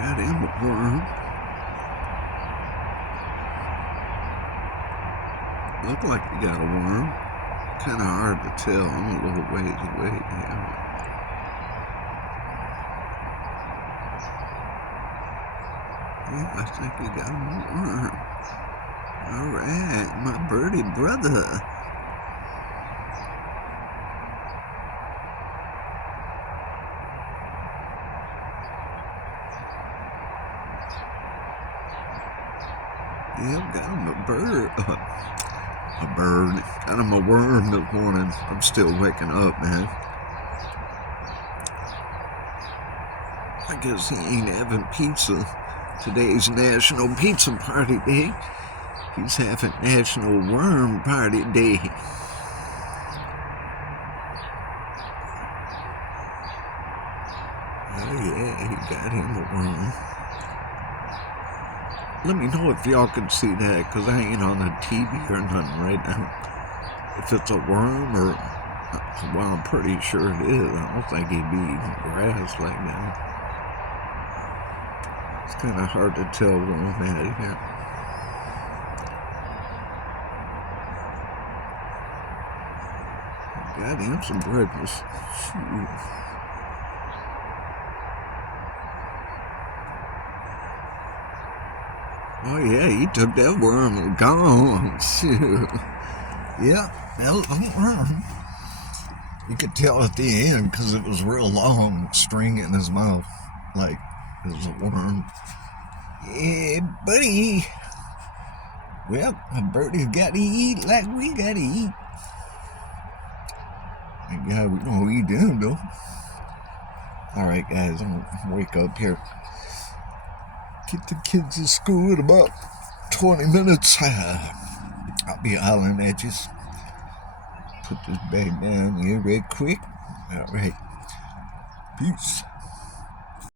Got him a worm. Look like he got a worm. Kind of hard to tell. I'm a little ways away now. Yeah, I think he got him a worm. All right, my birdie brother. Yeah, got him a bird. A bird. Got him a worm this morning. I'm still waking up, man. I guess he ain't having pizza. Today's National Pizza Party Day. He's having National Worm Party Day. Oh yeah, he got him a worm. Let me know if y'all can see that, because I ain't on the TV or nothing right now. If it's a worm or, well, I'm pretty sure it is. I don't think he'd be eating grass like that. It's kind of hard to tell where I'm at here. Got him some breakfast. Shoot. Oh yeah, he took that worm and gone. Shoot. Yeah, that was a worm. You could tell at the end because it was real long, string in his mouth, like it was a worm. Yeah, buddy. Well, a birdie's got to eat like we got to eat. Thank God we don't eat them though. All right, guys, I'm gonna wake up here. Get the kids to school in about 20 minutes. I'll be hollering at you. Put this bag down here real quick. All right. Peace.